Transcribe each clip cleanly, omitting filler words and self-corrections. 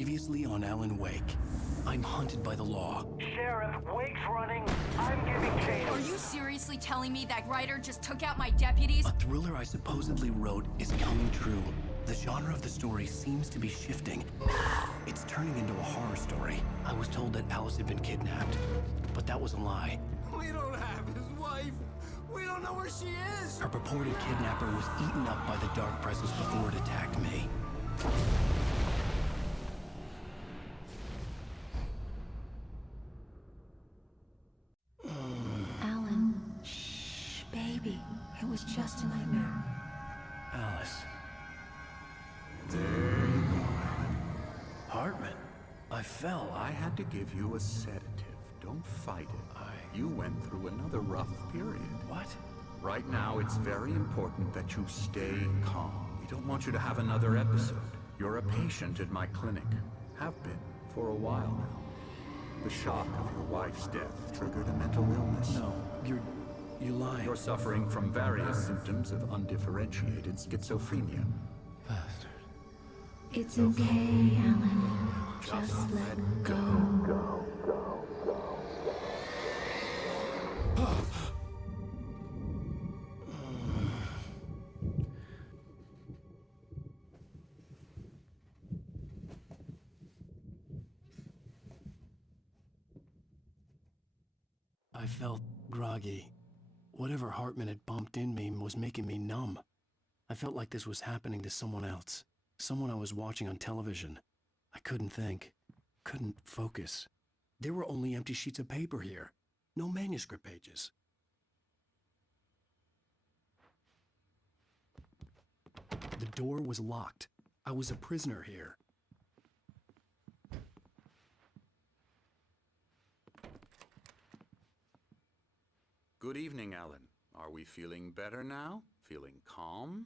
Previously on Alan Wake. I'm hunted by the law. Sheriff, Wake's running. I'm giving chase. Are you seriously telling me that writer just took out my deputies? A thriller I supposedly wrote is coming true. The genre of the story seems to be shifting. It's turning into a horror story. I was told that Alice had been kidnapped, but that was a lie. We don't have his wife. We don't know where she is. Her purported kidnapper was eaten up by the dark presence before it attacked me. Alan, shh, baby. It was just a nightmare. Alice. There you go, Alan. Hartman. I fell. I had to give you a sedative. Don't fight it. You went through another rough period. What? Right now, it's very important that you stay calm. We don't want you to have another episode. You're a patient at my clinic. Have been for a while now. The shock of your wife's death triggered a mental illness. No, you lie. You're suffering from various symptoms of undifferentiated schizophrenia. Bastard. It's okay, Alan. Just let go. I felt groggy. Whatever Hartman had pumped in me was making me numb. I felt like this was happening to someone else. Someone I was watching on television. I couldn't think. Couldn't focus. There were only empty sheets of paper here. No manuscript pages. The door was locked. I was a prisoner here. Good evening, Alan. Are we feeling better now? Feeling calm?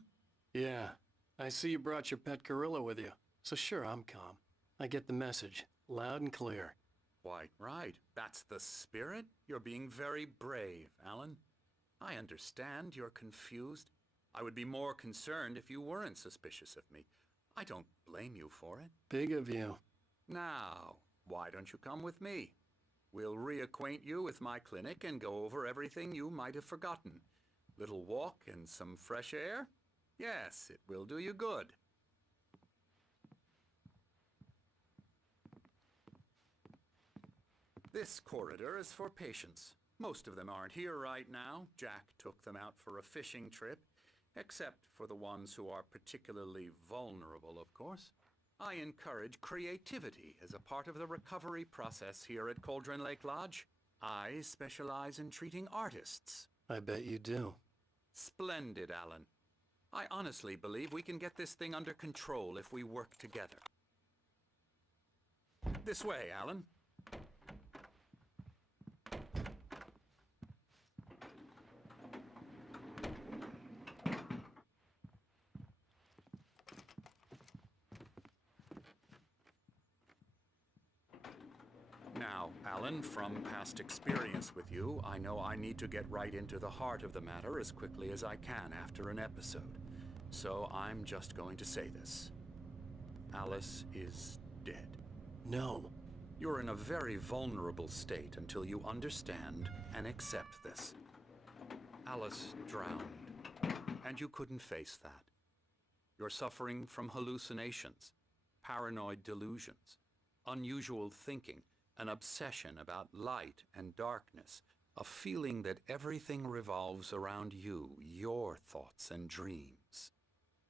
Yeah, I see you brought your pet gorilla with you. So sure, I'm calm. I get the message, loud and clear. Quite right. That's the spirit. You're being very brave, Alan. I understand you're confused. I would be more concerned if you weren't suspicious of me. I don't blame you for it. Big of you. Now, why don't you come with me? We'll reacquaint you with my clinic and go over everything you might have forgotten. Little walk and some fresh air? Yes, it will do you good. This corridor is for patients. Most of them aren't here right now. Jack took them out for a fishing trip, except for the ones who are particularly vulnerable, of course. I encourage creativity as a part of the recovery process here at Cauldron Lake Lodge. I specialize in treating artists. I bet you do. Splendid, Alan. I honestly believe we can get this thing under control if we work together. This way, Alan. Now, Alan, from past experience with you, I know I need to get right into the heart of the matter as quickly as I can after an episode. So I'm just going to say this. Alice is dead. No. You're in a very vulnerable state until you understand and accept this. Alice drowned, and you couldn't face that. You're suffering from hallucinations, paranoid delusions, unusual thinking, an obsession about light and darkness, a feeling that everything revolves around you, your thoughts and dreams.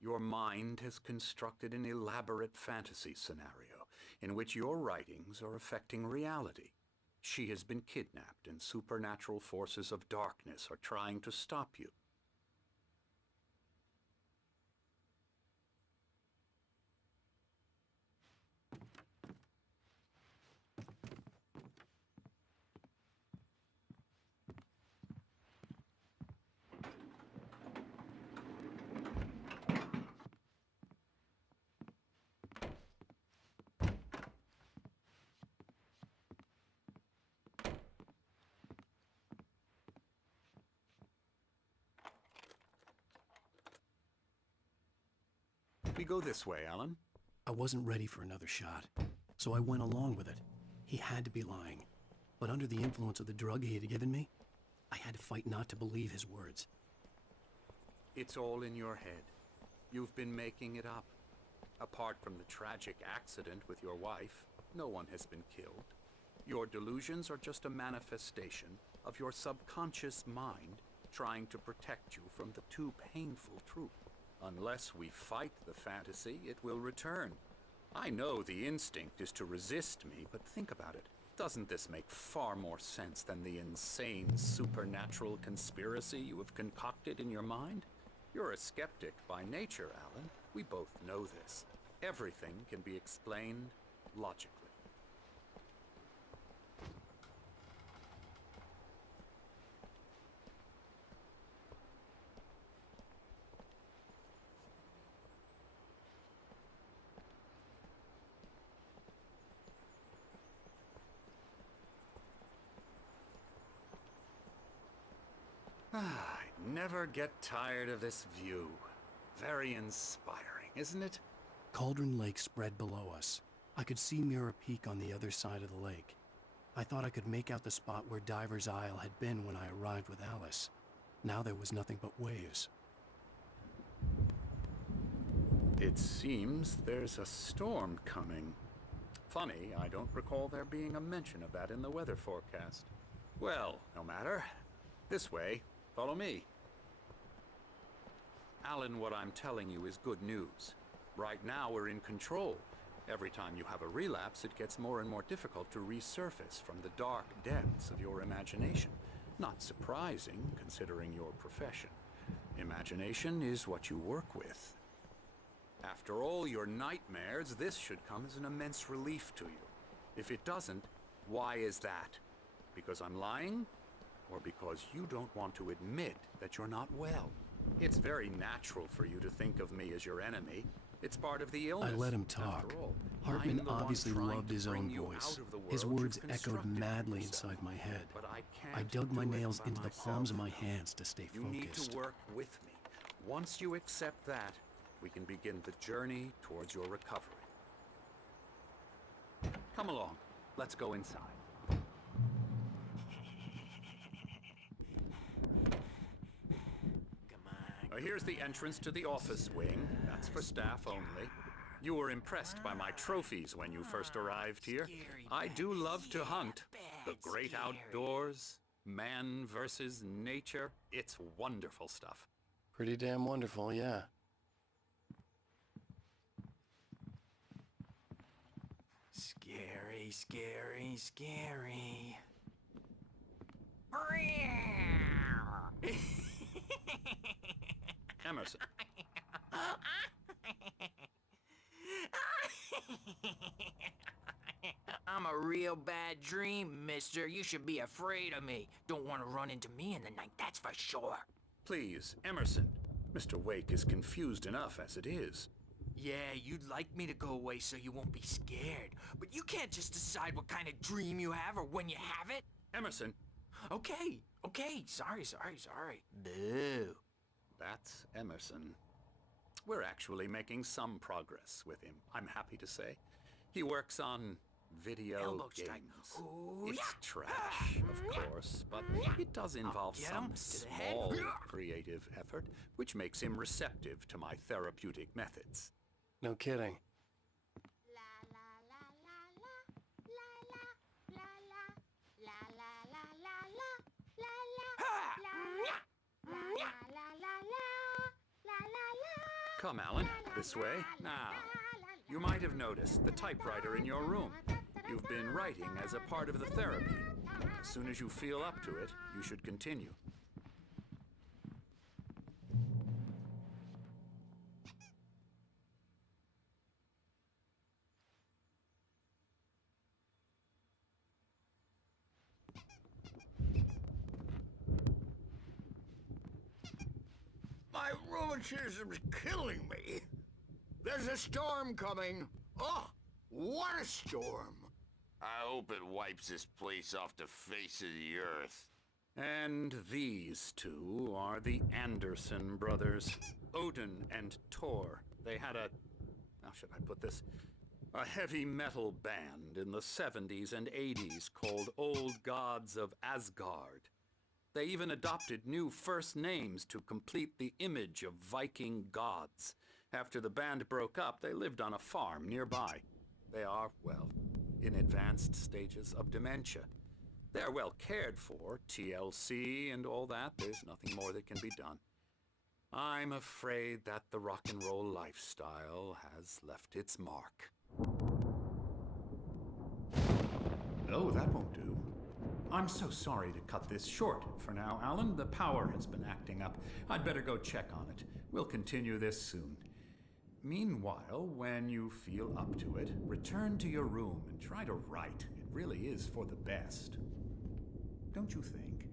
Your mind has constructed an elaborate fantasy scenario in which your writings are affecting reality. She has been kidnapped and supernatural forces of darkness are trying to stop you. We go this way, Alan. I wasn't ready for another shot, so I went along with it. He had to be lying. But under the influence of the drug he had given me, I had to fight not to believe his words. It's all in your head. You've been making it up. Apart from the tragic accident with your wife, no one has been killed. Your delusions are just a manifestation of your subconscious mind trying to protect you from the too painful truth. Unless we fight the fantasy, it will return. I know the instinct is to resist me, but think about it. Doesn't this make far more sense than the insane supernatural conspiracy you have concocted in your mind? You're a skeptic by nature, Alan. We both know this. Everything can be explained logically. I never get tired of this view. Very inspiring, isn't it? Cauldron Lake spread below us. I could see Mirror Peak on the other side of the lake. I thought I could make out the spot where Diver's Isle had been when I arrived with Alice. Now there was nothing but waves. It seems there's a storm coming. Funny, I don't recall there being a mention of that in the weather forecast. Well, no matter. This way. Follow me. Alan, what I'm telling you is good news. Right now we're in control. Every time you have a relapse, it gets more and more difficult to resurface from the dark depths of your imagination. Not surprising, considering your profession. Imagination is what you work with. After all your nightmares, this should come as an immense relief to you. If it doesn't, why is that? Because I'm lying? Or because you don't want to admit that you're not well? It's very natural for you to think of me as your enemy. It's part of the illness. I let him talk. After all, Hartman I'm the one obviously trying loved to his bring own you voice. out of the His world words you've echoed constructed madly yourself. inside my head. But I I can't dug my do it nails by into the myself. palms of my hands to stay You need focused. to work with me. Once you accept that, we can begin the journey towards your recovery. Come along. Let's go inside. Here's the entrance to the office wing. That's for staff only. You were impressed by my trophies when you first arrived here. I do love to hunt. The great outdoors, man versus nature. It's wonderful stuff. Pretty damn wonderful, yeah. Scary, scary, scary. Emerson. I'm a real bad dream, mister. You should be afraid of me. Don't want to run into me in the night, that's for sure. Please, Emerson. Mr. Wake is confused enough as it is. Yeah, you'd like me to go away so you won't be scared. But you can't just decide what kind of dream you have or when you have it. Emerson. Okay, sorry. Boo. That's Emerson. We're actually making some progress with him, I'm happy to say. He works on video Elbow games. strike. Ooh, It's yeah. trash, of course, but it does involve Get some him to the head. small creative effort, which makes him receptive to my therapeutic methods. No kidding. Come, Alan, this way. Now, you might have noticed the typewriter in your room. You've been writing as a part of the therapy. As soon as you feel up to it, you should continue. My rheumatism's killing me. There's a storm coming. Oh, what a storm. I hope it wipes this place off the face of the earth. And these two are the Anderson brothers, Odin and Tor. They had a... How should I put this? A heavy metal band in the 70s and 80s called Old Gods of Asgard. They even adopted new first names to complete the image of Viking gods. After the band broke up, they lived on a farm nearby. They are, well, in advanced stages of dementia. They're well cared for, TLC and all that. There's nothing more that can be done. I'm afraid that the rock and roll lifestyle has left its mark. Oh, that won't do. I'm so sorry to cut this short for now, Alan. The power has been acting up. I'd better go check on it. We'll continue this soon. Meanwhile, when you feel up to it, return to your room and try to write. It really is for the best. Don't you think?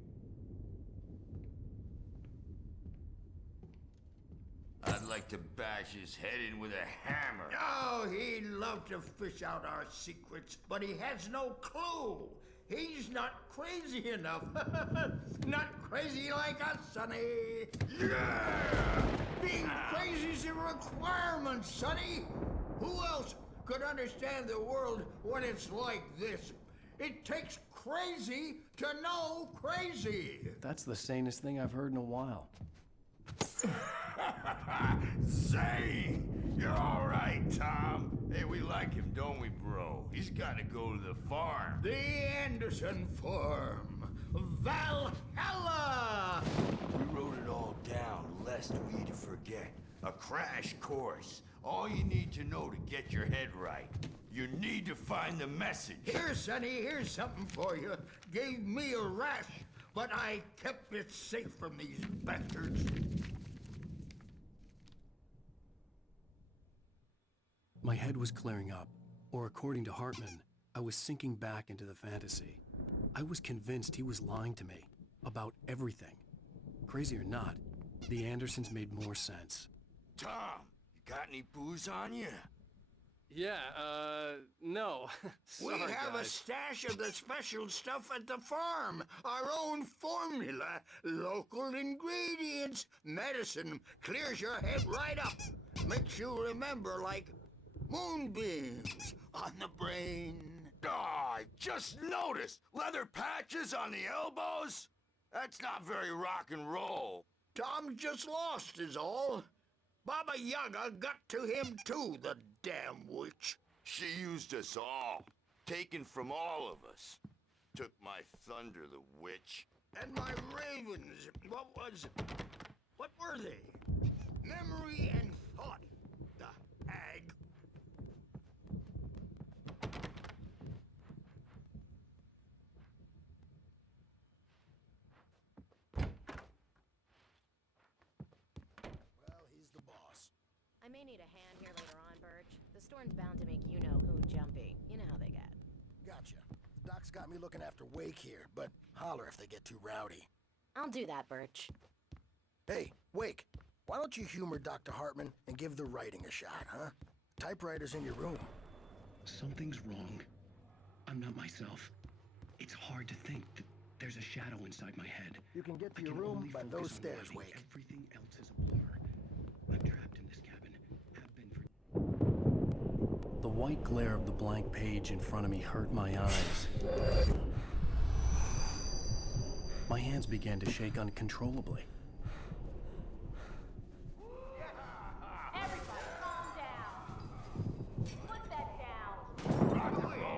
I'd like to bash his head in with a hammer. Oh, he'd love to fish out our secrets, but he has no clue. He's not crazy enough. Not crazy like us, Sonny. Yeah! Being crazy's a requirement, Sonny. Who else could understand the world when it's like this? It takes crazy to know crazy. That's the sanest thing I've heard in a while. Zane! You're all right, Tom. Hey, we like him, don't we, bro? He's got to go to the farm. The Anderson Farm. Valhalla! We wrote it all down, lest we forget. A crash course. All you need to know to get your head right. You need to find the message. Here, Sonny, here's something for you. Gave me a rash, but I kept it safe from these bastards. My head was clearing up, or according to Hartman, I was sinking back into the fantasy. I was convinced he was lying to me about everything. Crazy or not, the Andersons made more sense. Tom, you got any booze on you? Yeah, no. We Sorry, have a guys. stash of the special stuff at the farm. Our own formula, local ingredients, medicine. Clears your head right up. Makes you remember like moonbeams on the brain. Oh, I just noticed. Leather patches on the elbows? That's not very rock and roll. Tom just lost is all. Baba Yaga got to him too, the damn witch. She used us all. Taken from all of us. Took my thunder, the witch. And my ravens, what were they? Memory and thought, the hag. Well, he's the boss. I may need a hand here later on, Birch. The storm's bound to make you-know-who jumpy. You know how they get. Gotcha. The doc's got me looking after Wake here, but holler if they get too rowdy. I'll do that, Birch. Hey, Wake, why don't you humor Dr. Hartman and give the writing a shot, huh? Typewriter's in your room. Something's wrong. I'm not myself. It's hard to think that there's a shadow inside my head. You can get to I your can room only by focus those on stairs, writing. Wake. Everything else is a blur. I'm trapped in this cabin. Have been for... The white glare of the blank page in front of me hurt my eyes. My hands began to shake uncontrollably. Everybody, calm down. Put that down.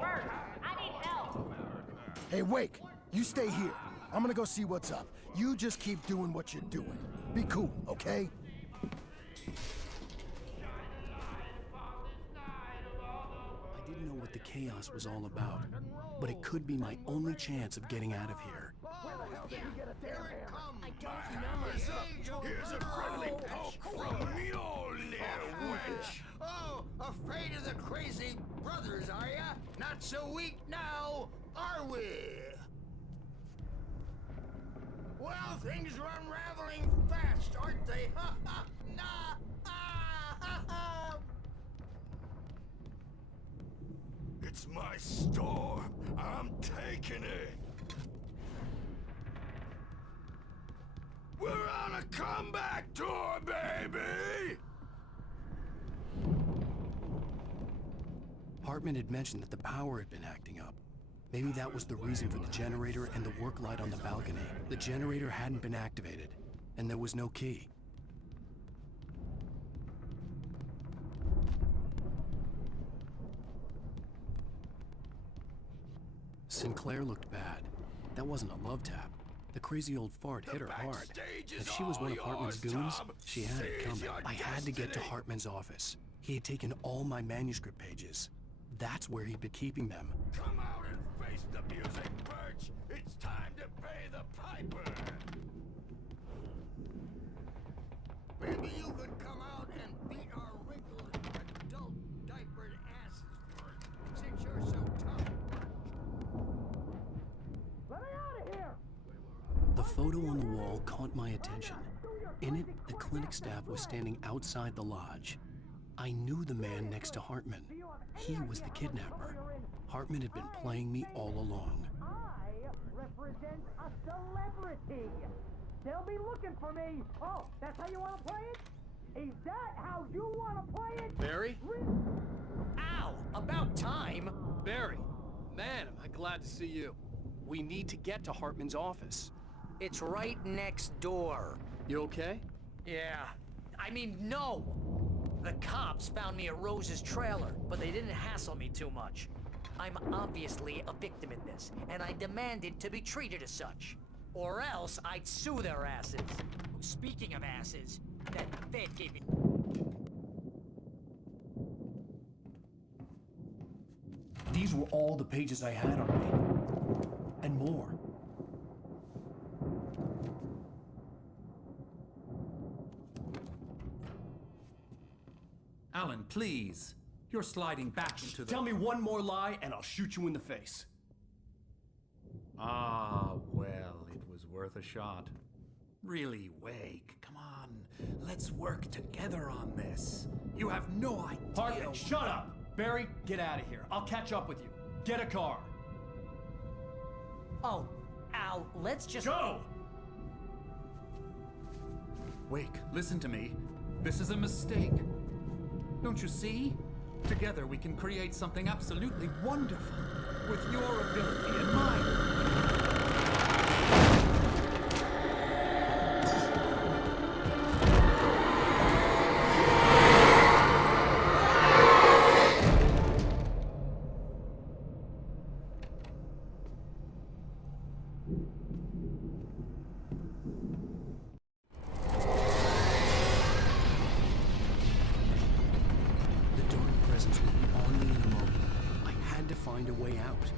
Bert, I need help. Hey, Wake, you stay here. I'm gonna go see what's up. You just keep doing what you're doing. Be cool, okay? I didn't know what the chaos was all about, but it could be my only chance of getting out of here. Here it comes. I don't know. Here's a friendly poke from Mjolnir, witch. Oh, afraid of the crazy brothers, are ya? Not so weak now, are we? Well, things are unraveling fast, aren't they? Ha ha! Nah! Ah, ha, ha. It's my storm. I'm taking it. We're on a comeback tour, baby! Hartman had mentioned that the power had been acting up. Maybe that was the reason for the generator and the work light on the balcony. The generator hadn't been activated, and there was no key. Sinclair looked bad. That wasn't a love tap. The crazy old fart hit her hard. If she was one of Hartman's goons, she had it coming. I had to get to Hartman's office. He had taken all my manuscript pages. That's where he'd been keeping them. Come out and face the music, Birch! It's time to pay the piper! Maybe you could come out and beat our wrinkled, adult, diapered asses first, since you're so tough. Let me out of here! The photo on the wall caught my attention. In it, the clinic staff was standing outside the lodge. I knew the man next to Hartman. He was the kidnapper. Hartman had been playing me all along. I represent a celebrity. They'll be looking for me. Oh, that's how you want to play it? Is that how you want to play it? Barry? Ow! About time! Barry! Man, am I glad to see you. We need to get to Hartman's office. It's right next door. You okay? Yeah. I mean, no! The cops found me at Rose's trailer, but they didn't hassle me too much. I'm obviously a victim in this, and I demanded to be treated as such. Or else I'd sue their asses. Speaking of asses, that Fed gave me... These were all the pages I had on me. And more. Alan, please. You're sliding back into the... Tell me one more lie and I'll shoot you in the face. Ah, well, it was worth a shot. Really, Wake, come on. Let's work together on this. You have no idea... Hartman, shut up! Barry, get out of here. I'll catch up with you. Get a car. Oh, Al, let's just... Go! Wake, listen to me. This is a mistake. Don't you see? Together we can create something absolutely wonderful. With your ability and mine. Find a way out.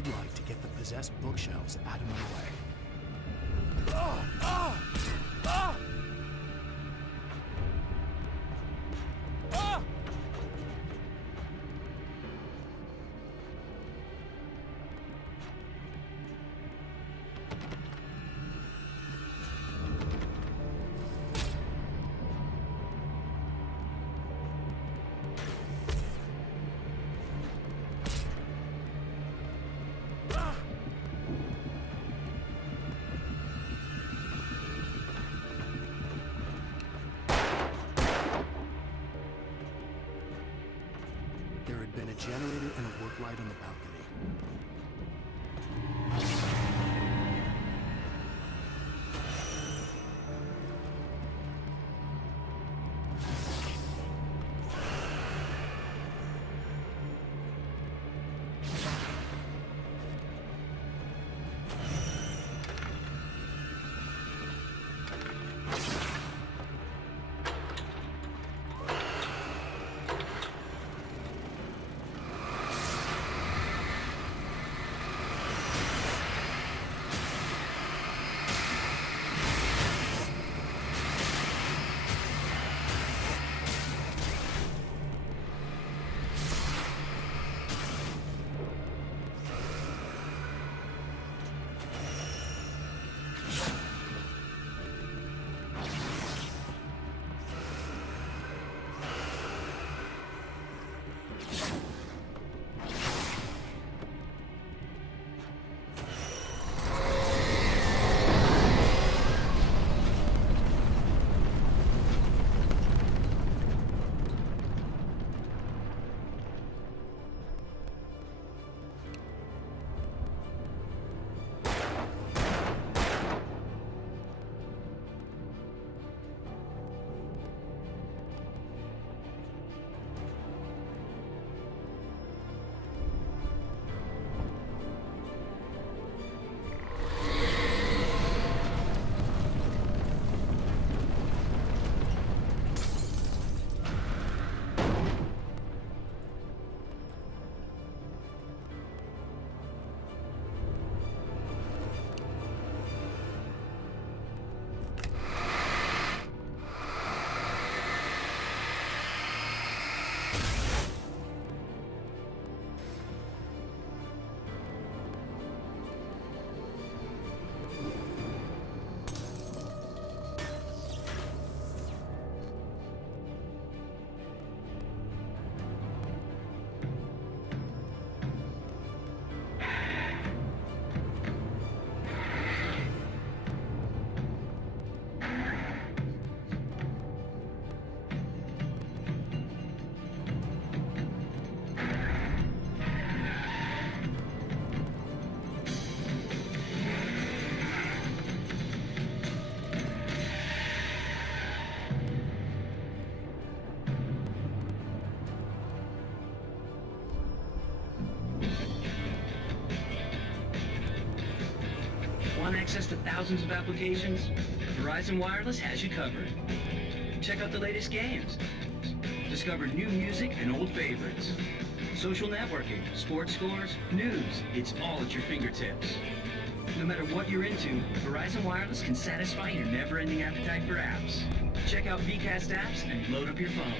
Light to get the possessed bookshelves out of my way. There had been a generator and a work light on the balcony. access to thousands of applications? Verizon Wireless has you covered. Check out the latest games. Discover new music and old favorites. Social networking, sports scores, news. It's all at your fingertips. No matter what you're into, Verizon Wireless can satisfy your never-ending appetite for apps. Check out VCast apps and load up your phone.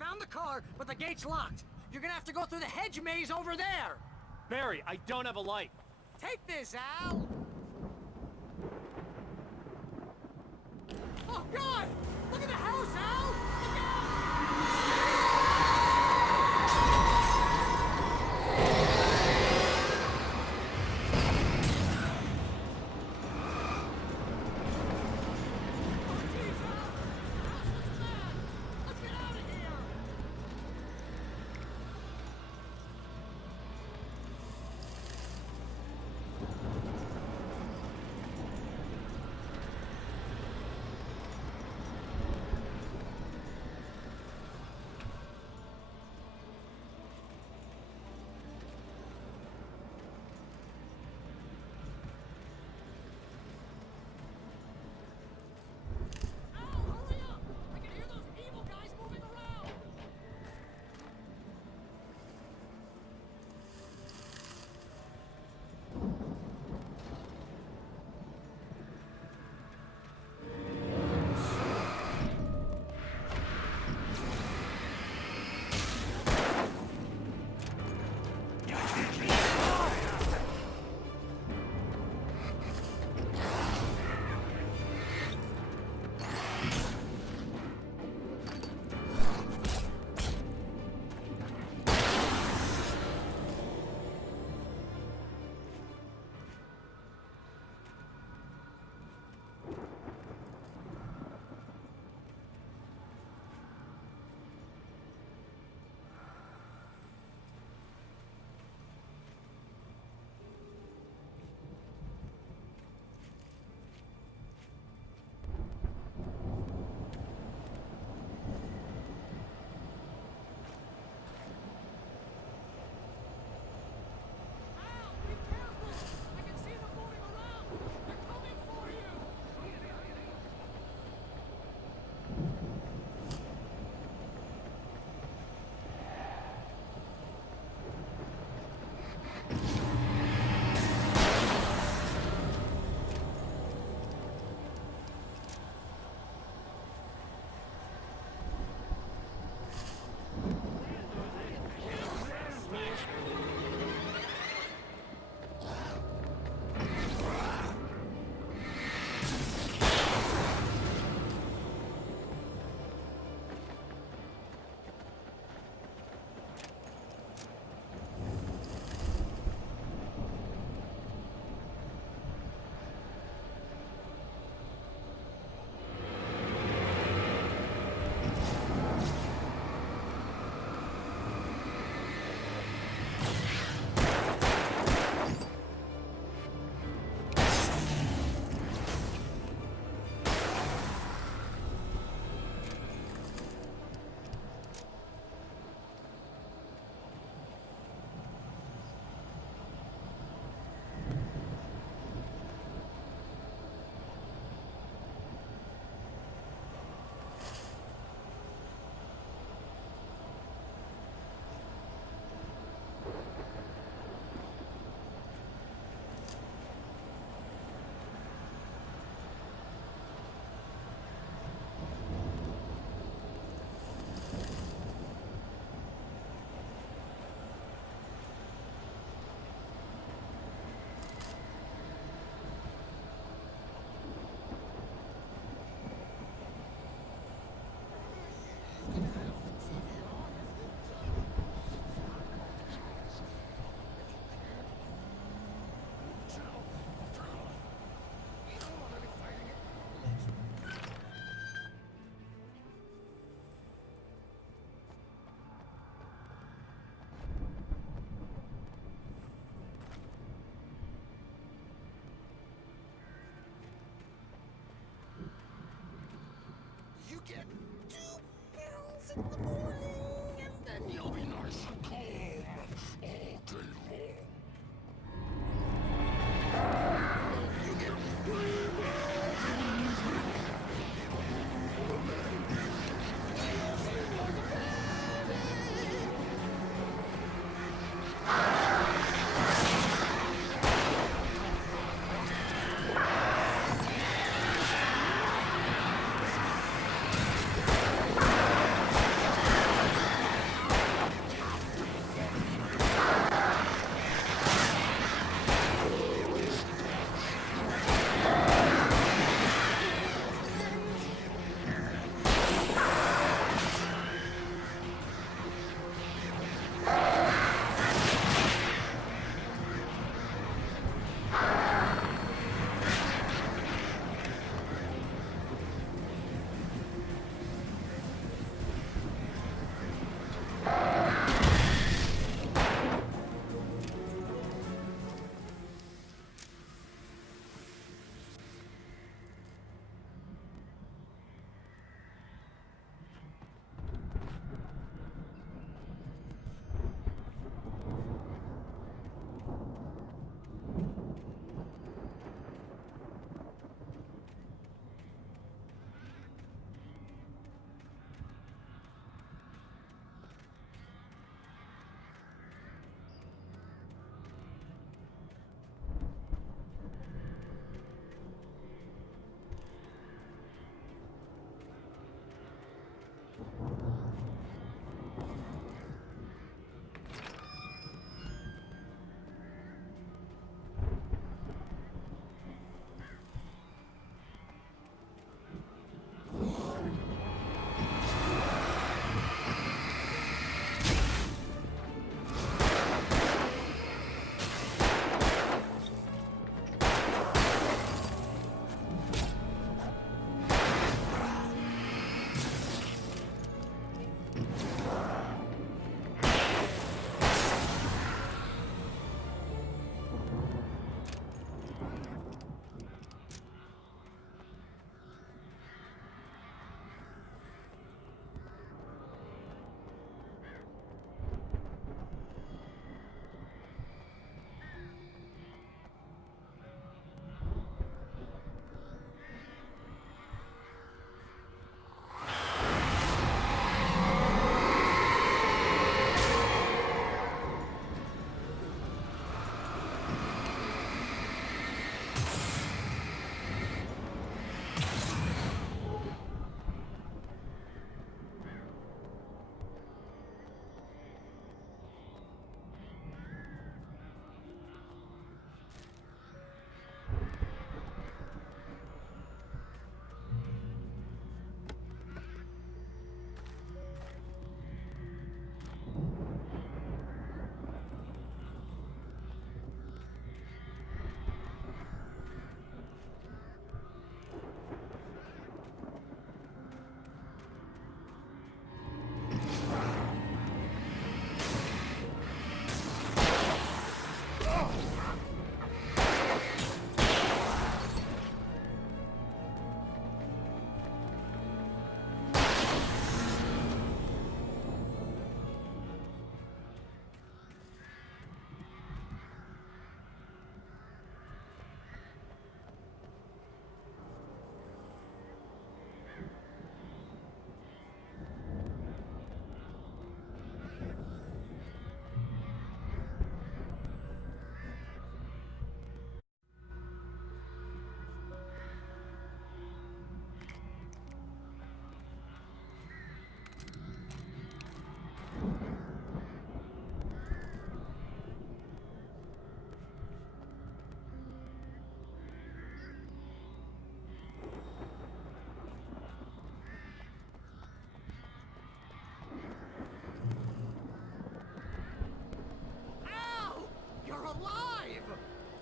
Found the car, but the gate's locked. You're gonna have to go through the hedge maze over there. Barry, I don't have a light. Take this, Al. Oh, God! Look at the house, Al! Look out!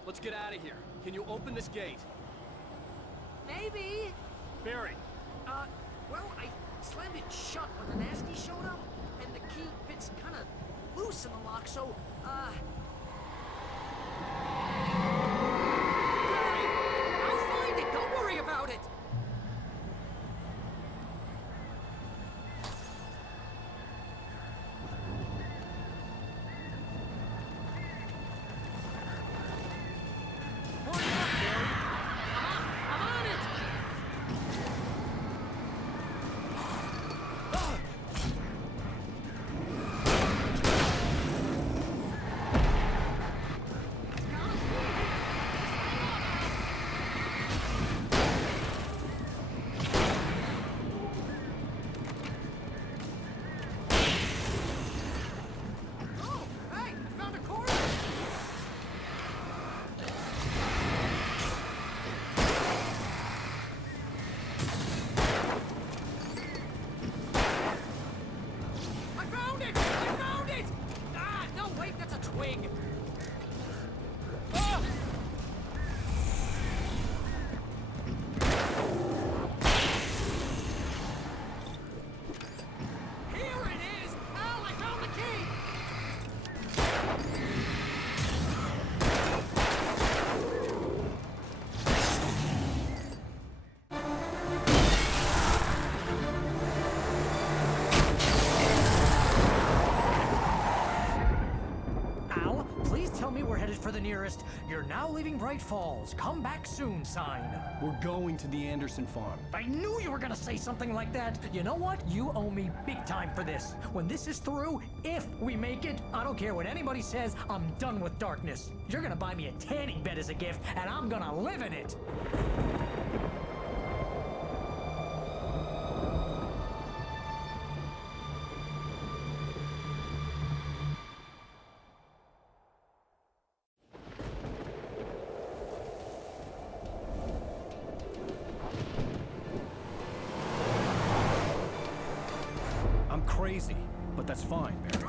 Let's get out of here. Can you open this gate? Maybe. Barry. Well, I slammed it shut when the nasty showed up, and the key fits kind of loose in the lock, so, Barry, I'll find it. Don't worry about it. For the nearest, "You're now leaving Bright Falls. Come back soon" sign. We're going to the Anderson farm. I knew you were gonna say something like that. You know what? You owe me big time for this. When this is through, if we make it, I don't care what anybody says, I'm done with darkness. You're gonna buy me a tanning bed as a gift, and I'm gonna live in it. Crazy, but that's fine, Barry.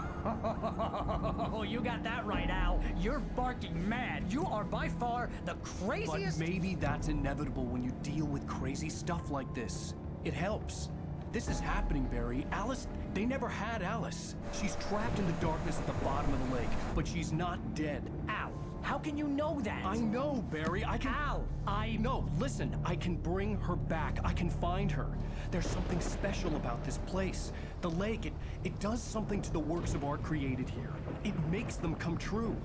Oh, you got that right, Al. You're barking mad. You are by far the craziest... But maybe that's inevitable when you deal with crazy stuff like this. It helps. This is happening, Barry. Alice, they never had Alice. She's trapped in the darkness at the bottom of the lake, but she's not dead. Al, how can you know that? I know, Barry. I can... Al, No, listen. I can bring her back. I can find her. There's something special about this place. The lake, it does something to the works of art created here. It makes them come true.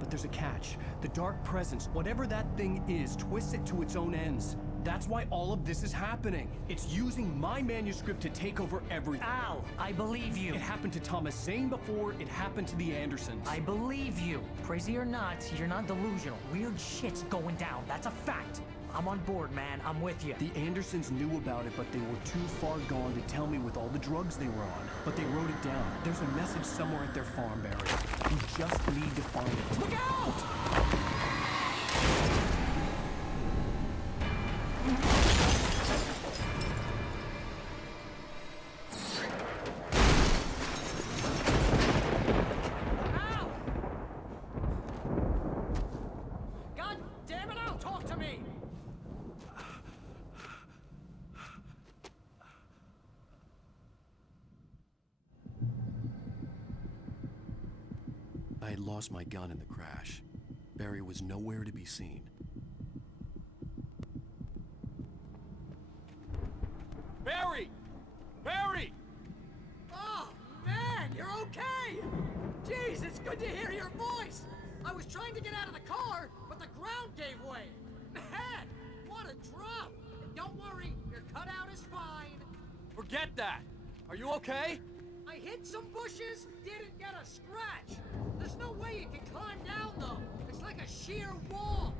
But there's a catch. The Dark Presence, whatever that thing is, twists it to its own ends. That's why all of this is happening. It's using my manuscript to take over everything. Al, I believe you. It happened to Thomas Zane before, it happened to the Andersons. I believe you. Crazy or not, you're not delusional. Weird shit's going down. That's a fact. I'm on board, man. I'm with you. The Andersons knew about it, but they were too far gone to tell me with all the drugs they were on. But they wrote it down. There's a message somewhere at their farm, Barry. You just need to find it. Look out! God damn it, Al, talk to me! I had lost my gun in the crash. Barry was nowhere to be seen. Barry! Barry! Oh, man, you're okay! Jeez, it's good to hear your voice! I was trying to get out of the car, but the ground gave way! Man, what a drop! Don't worry, your cutout is fine. Forget that! Are you okay? I hit some bushes, didn't get a scratch. There's no way you can climb down, though. It's like a sheer wall.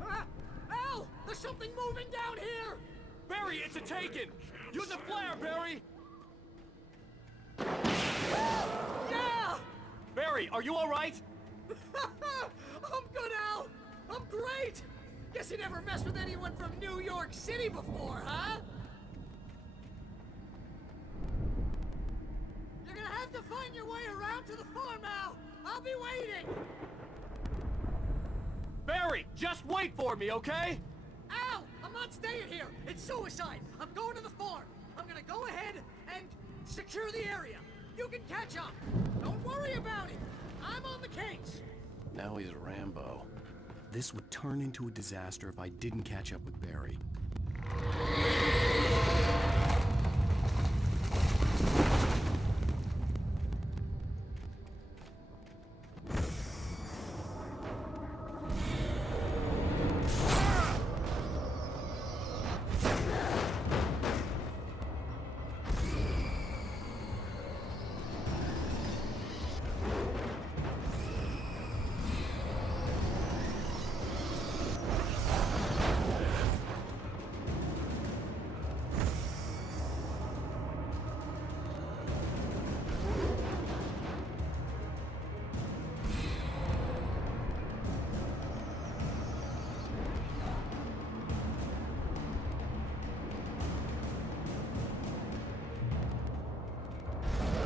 Ah, Al, there's something moving down here! Barry, it's a taken! Use a flare, Barry! Yeah! Barry, are you alright? I'm good, Al! I'm great! Guess you never messed with anyone from New York City before, huh? You're gonna have to find your way around to the farm, Al! I'll be waiting! Barry, just wait for me, okay? Al! I'm not staying here! It's suicide! I'm going to the farm! I'm gonna go ahead and secure the area! You can catch up! Don't worry about it! I'm on the case! Now he's Rambo. This would turn into a disaster if I didn't catch up with Barry.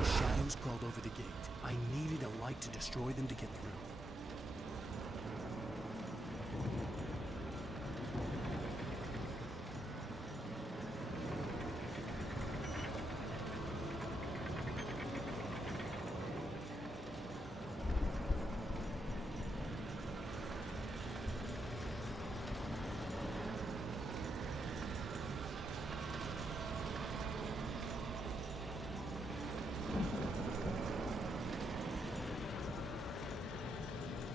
Shadows crawled over the gate. I needed a light to destroy them to get through.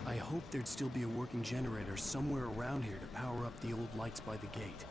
I hoped there'd still be a working generator somewhere around here to power up the old lights by the gate.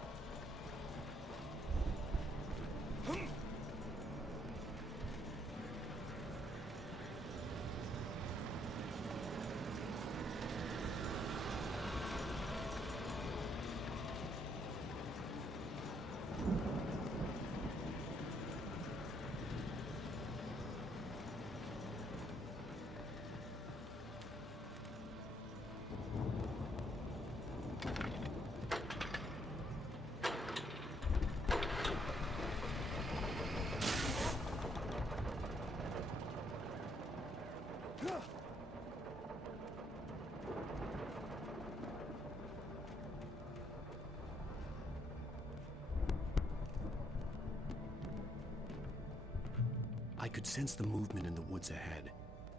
I could sense the movement in the woods ahead.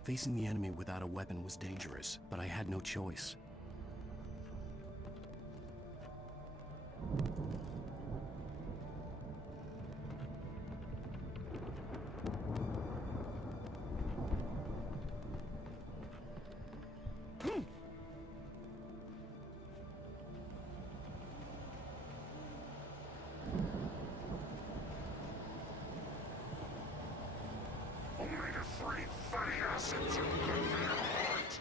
Facing the enemy without a weapon was dangerous, but I had no choice. Every fatty acids in the heart.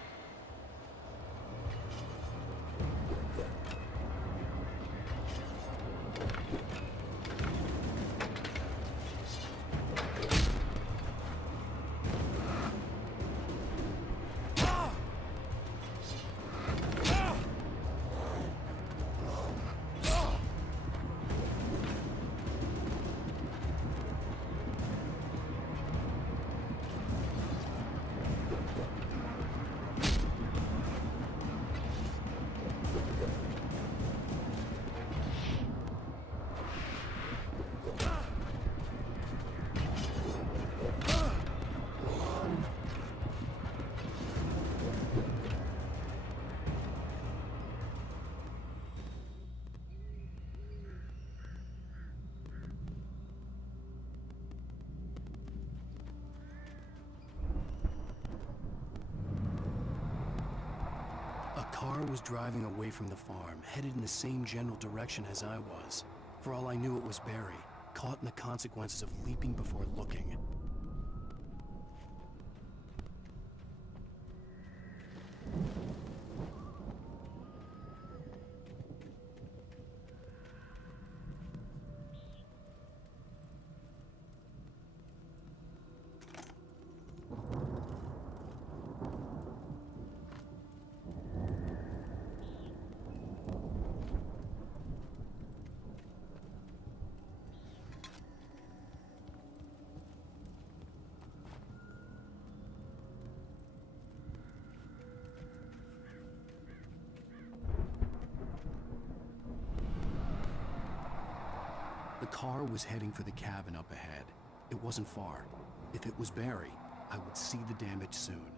A car was driving away from the farm, headed in the same general direction as I was. For all I knew, it was Barry, caught in the consequences of leaping before looking. The car was heading for the cabin up ahead. It wasn't far. If it was Barry, I would see the damage soon.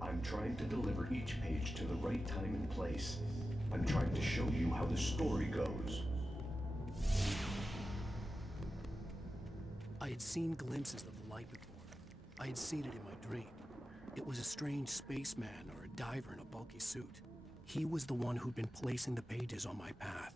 I'm trying to deliver each page to the right time and place. I'm trying to show you how the story goes. I had seen glimpses of the light before. I had seen it in my dream. It was a strange spaceman or a diver in a bulky suit. He was the one who'd been placing the pages on my path.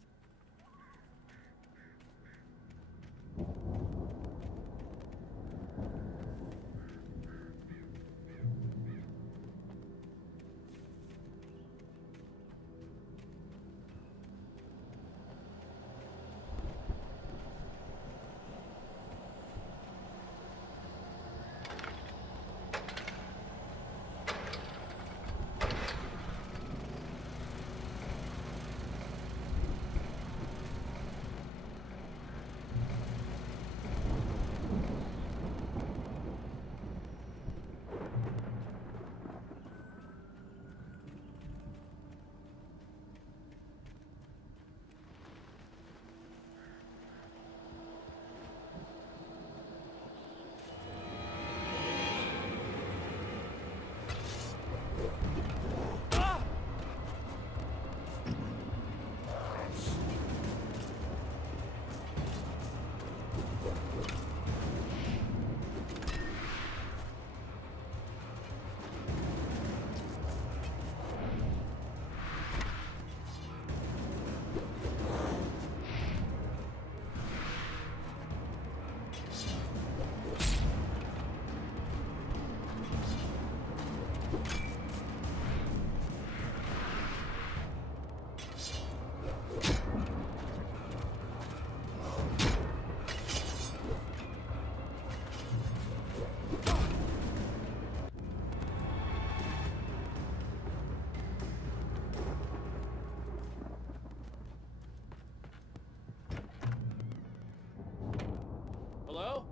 Hello?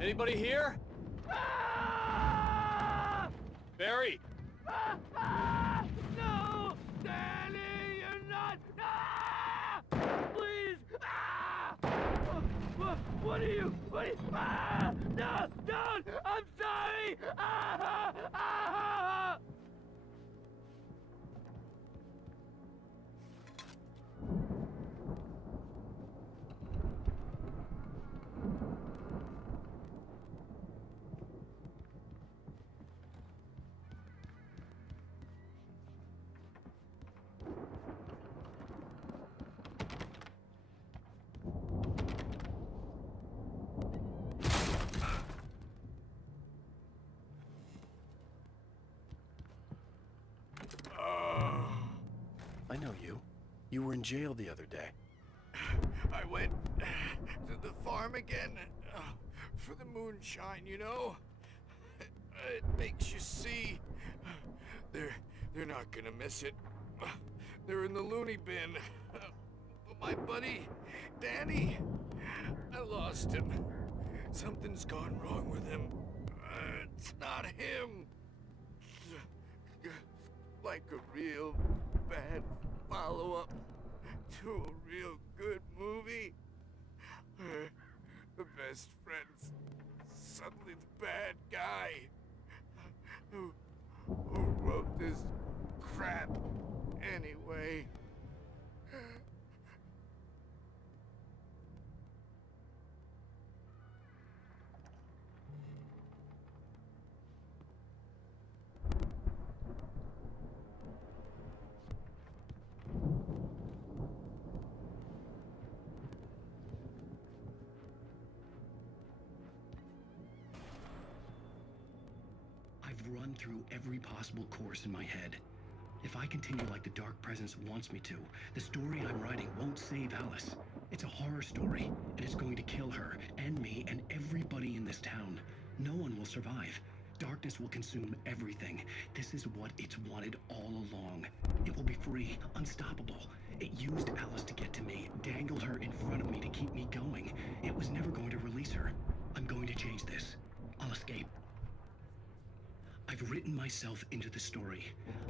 Anybody here? Barry! No! Danny, you're not! Please! What are you? No! Don't! I'm sorry! You were in jail the other day. I went to the farm again for the moonshine, you know? It makes you see. They're not gonna miss it. They're in the loony bin. But my buddy, Danny, I lost him. Something's gone wrong with him. It's not him. Like a real bad follow-up to a real good movie. The best friend's suddenly the bad guy. Who wrote this crap anyway? I've run through every possible course in my head. If I continue like the Dark Presence wants me to, the story I'm writing won't save Alice. It's a horror story, and it's going to kill her, and me, and everybody in this town. No one will survive. Darkness will consume everything. This is what it's wanted all along. It will be free, unstoppable. It used Alice to get to me, dangled her in front of me to keep me going. It was never going to release her. I'm going to change this. I'll escape. I've written myself into the story.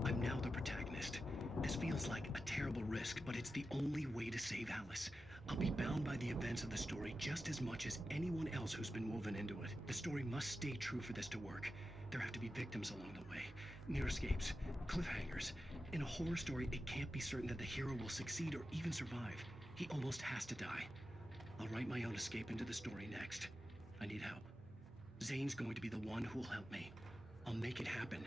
I'm now the protagonist. This feels like a terrible risk, but it's the only way to save Alice. I'll be bound by the events of the story just as much as anyone else who's been woven into it. The story must stay true for this to work. There have to be victims along the way, near escapes, cliffhangers. In a horror story, it can't be certain that the hero will succeed or even survive. He almost has to die. I'll write my own escape into the story next. I need help. Zane's going to be the one who'll help me. I'll make it happen.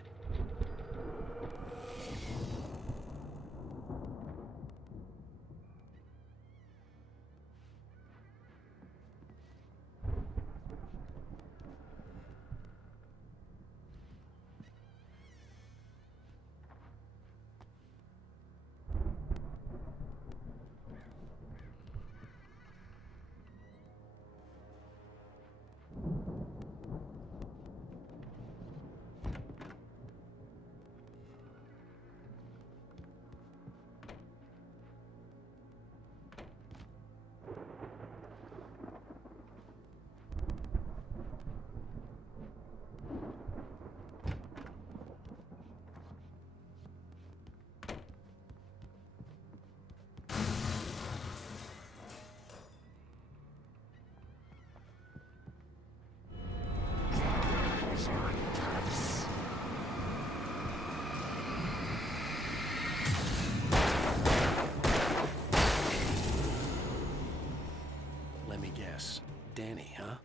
Let me guess. Danny, huh?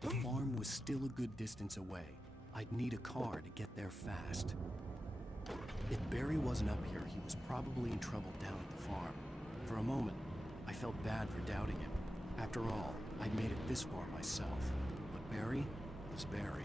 The farm was still a good distance away. I'd need a car to get there fast. If Barry wasn't up here, he was probably in trouble down at the farm. For a moment, I felt bad for doubting him. After all, I'd made it this far myself. But Barry was Barry.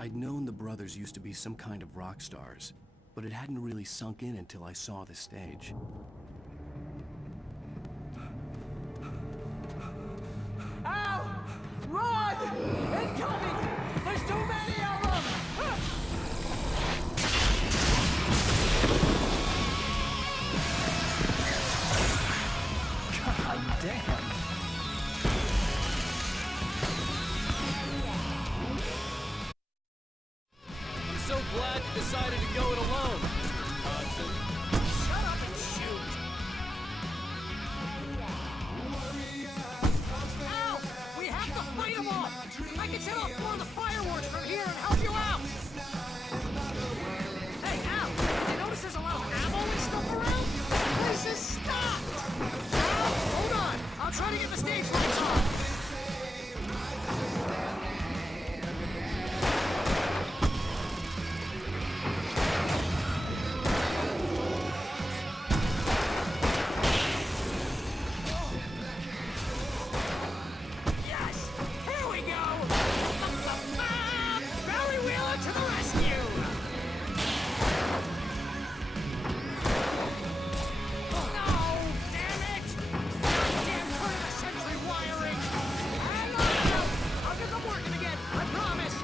I'd known the brothers used to be some kind of rock stars, but it hadn't really sunk in until I saw the stage. Ow! Run! Incoming! There's too many of them! God damn! I'm so glad you decided to go it alone, Mr. Johnson. Shut up and shoot! Ow! We have to fight them all! I can set off more of the fireworks from here and help you out! Hey, Al! Did you notice there's a lot of ammo and stuff around? This place is stocked! Al, hold on! I'll try to get the stage lights on! Yes! Here we go! Barry Wheeler to the rescue! No! Damn it! Goddamn turn-of-the-century wiring! Hang on! I'll get them working again, I promise!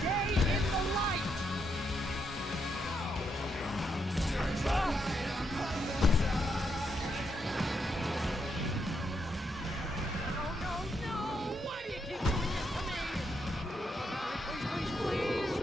Stay in the light! No! Why do you keep doing this to me? Please!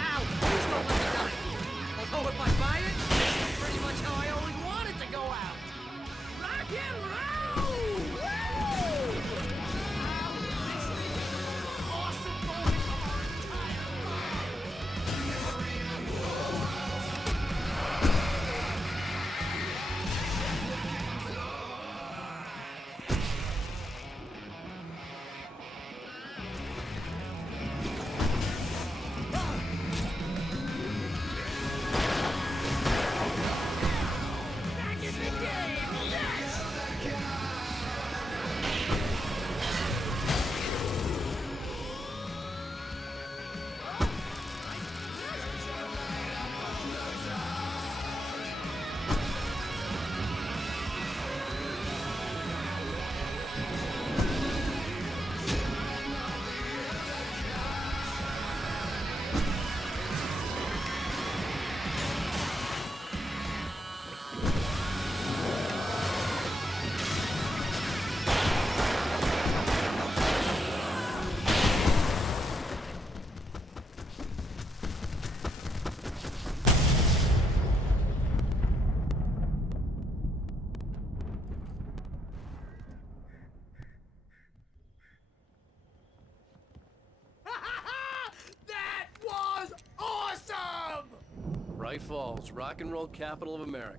Ow! Please don't let me die here. Although if I buy it, this is pretty much how I always wanted to go out. Rock and roll! Woo! Ow, this is the most awesome moment of our entire life. Back in the game! Yes! That was awesome! Bright Falls, rock and roll capital of America.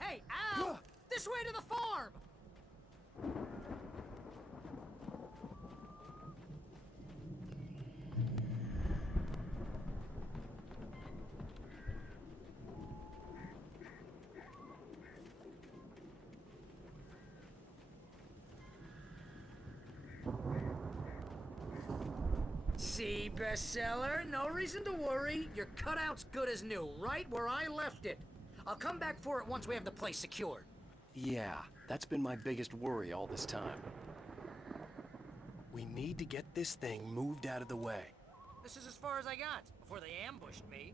Hey, Al! This way to the farm! See, bestseller? No reason to worry. Your cutout's good as new, right where I left it. I'll come back for it once we have the place secured. Yeah, that's been my biggest worry all this time. We need to get this thing moved out of the way. This is as far as I got, before they ambushed me.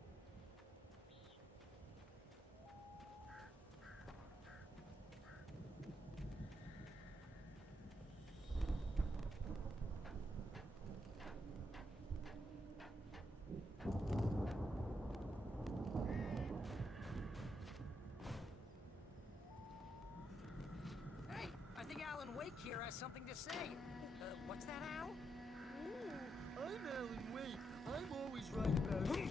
Hey, I think Alan Wake here has something to say. What's that, Al? I'm Alan Wake. I'm always right about everything.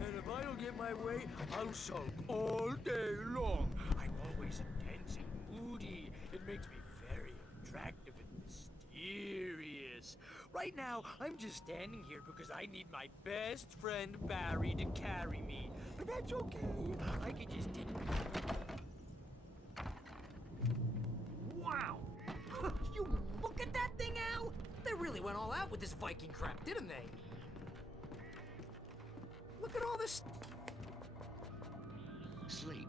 And if I don't get my way, I'll sulk all day long. I'm always intense and moody. It makes me very attractive and mysterious. Right now, I'm just standing here because I need my best friend Barry to carry me. But that's okay. I can just take... Wow! You look at that thing, Al! They really went all out with this Viking crap, didn't they? Look at all this... Sleep.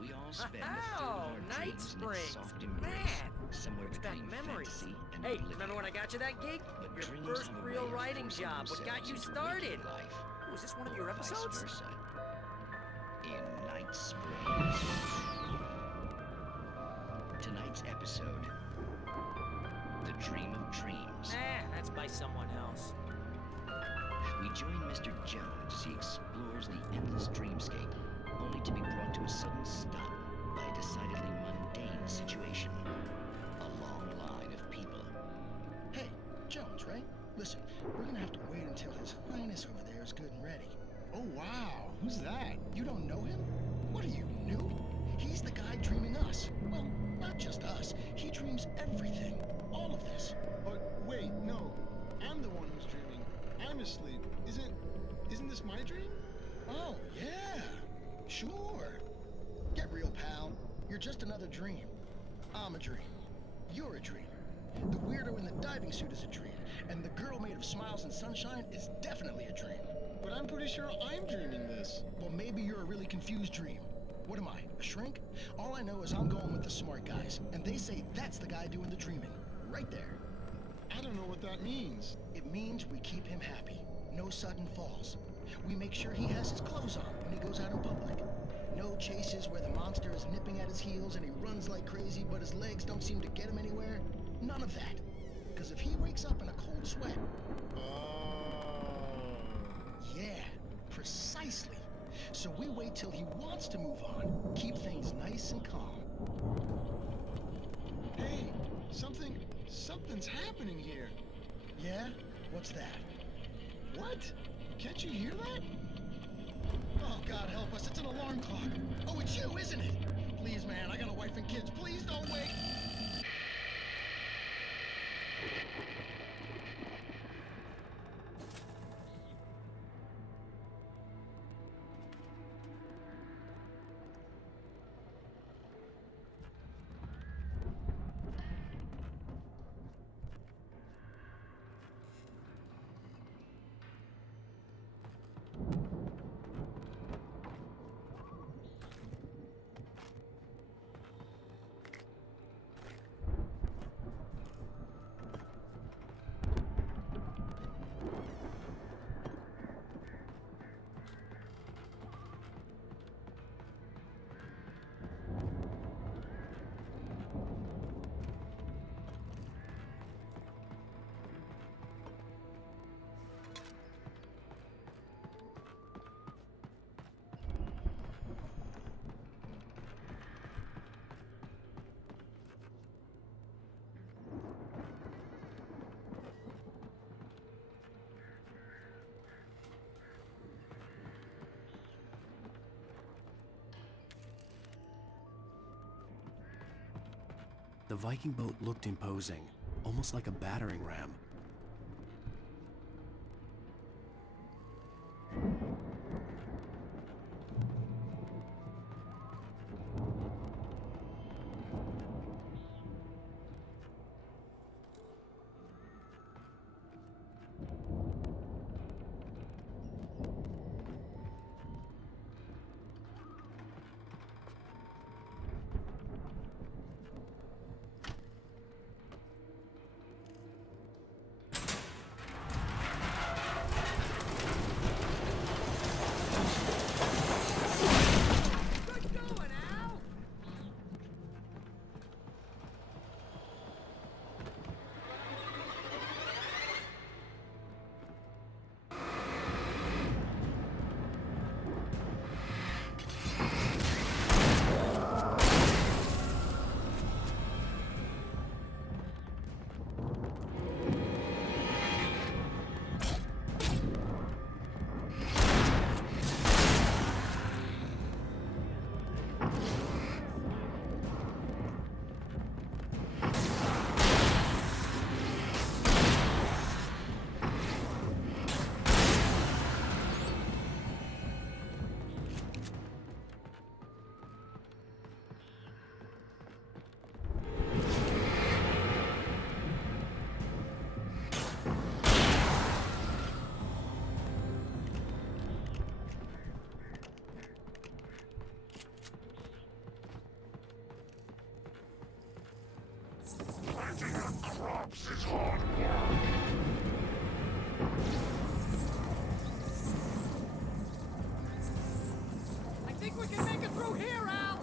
We all spend a third of our Night dreams in its Springs. soft embrace, Man, somewhere it's back between memories. fantasy and Hey, oblivion. remember when I got you that gig? But Your dreams first have a real way of writing forcing job. What got you themselves into started? waking life, Was this one of your or vice episodes? versa. In Night Springs. Tonight's episode, The Dream of Dreams. That's by someone else. We join Mr. Jones as he explores the endless dreamscape, only to be brought to a sudden stop by a decidedly mundane situation. A long line of people. Hey, Jones, right? Listen, we're gonna have to wait until His Highness over there is good and ready. Oh, wow. Who's that? You don't know him? What are you, new? He's the guy dreaming us. Well, not just us. He dreams everything. All of this. But wait, no. I'm the one who's dreaming. I'm asleep. Isn't this my dream? Oh, yeah. Sure. Get real, pal. You're just another dream. I'm a dream. You're a dream. The weirdo in the diving suit is a dream. And the girl made of smiles and sunshine is definitely a dream. But I'm pretty sure I'm dreaming this. Well, maybe you're a really confused dream. What am I, a shrink? All I know is I'm going with the smart guys, and they say that's the guy doing the dreaming. Right there. I don't know what that means. It means we keep him happy. No sudden falls. We make sure he has his clothes on when he goes out in public. No chases where the monster is nipping at his heels and he runs like crazy, but his legs don't seem to get him anywhere. None of that. Because if he wakes up in a cold sweat... Yeah, precisely. So we wait till he wants to move on. Keep things nice and calm. Hey, something's happening here. Yeah? What's that? What? Can't you hear that? Oh, God help us, it's an alarm clock. Oh, it's you, isn't it? Please, man, I got a wife and kids. Please don't wait. The Viking boat looked imposing, almost like a battering ram. I think we can make it through here, Al!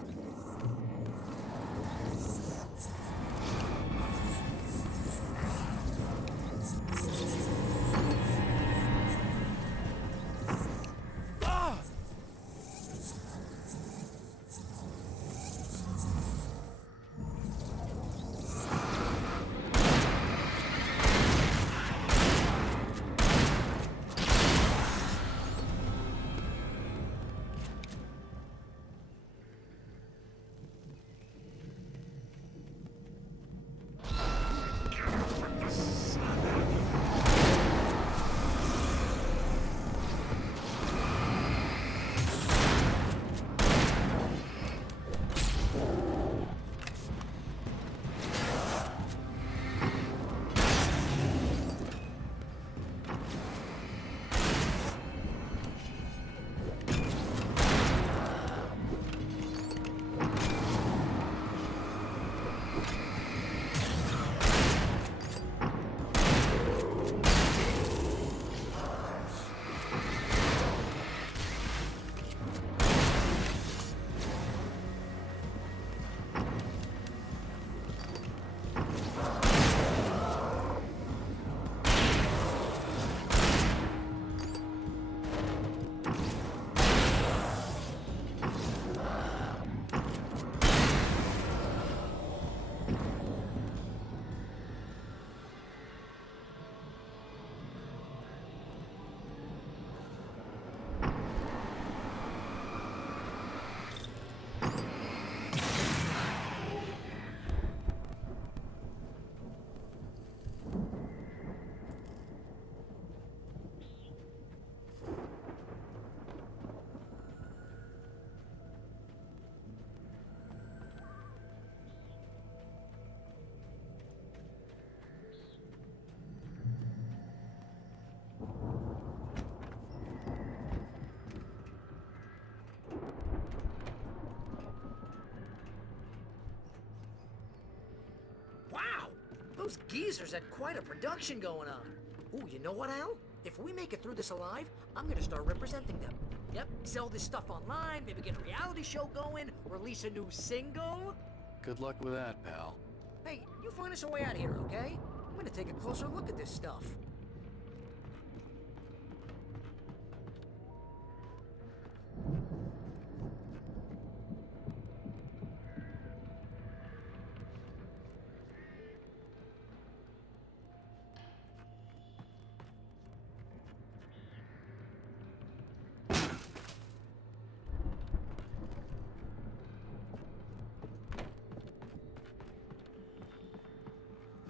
Wow! Those geezers had quite a production going on. Ooh, you know what, Al? If we make it through this alive, I'm gonna start representing them. Yep, sell this stuff online, maybe get a reality show going, release a new single. Good luck with that, pal. Hey, you find us a way out of here, okay? I'm gonna take a closer look at this stuff.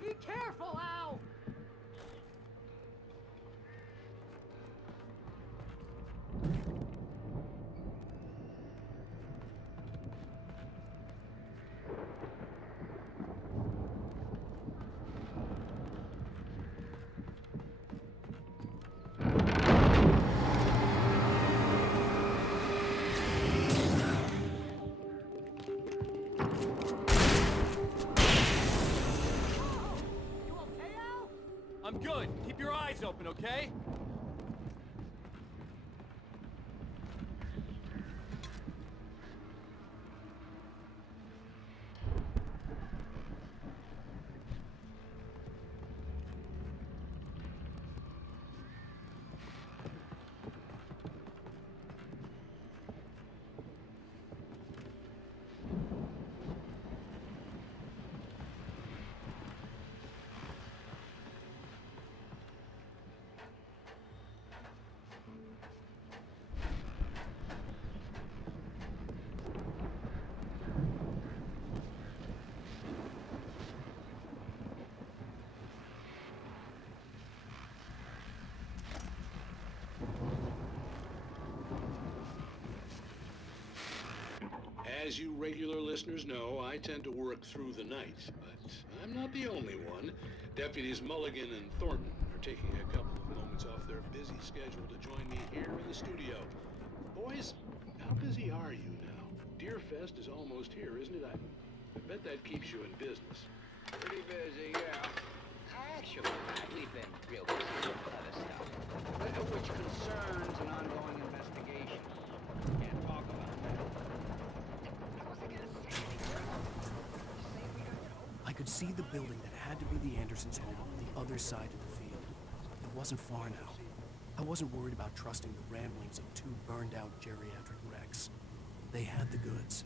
Be careful, Al! I'm good. Keep your eyes open, okay? As you regular listeners know, I tend to work through the night, but I'm not the only one. Deputies Mulligan and Thornton are taking a couple of moments off their busy schedule to join me here in the studio. Boys, how busy are you now? Deerfest is almost here, isn't it? I bet that keeps you in business. Pretty busy, yeah. see the building that had to be the Andersons' home on the other side of the field. It wasn't far now. I wasn't worried about trusting the ramblings of two burned-out geriatric wrecks. They had the goods.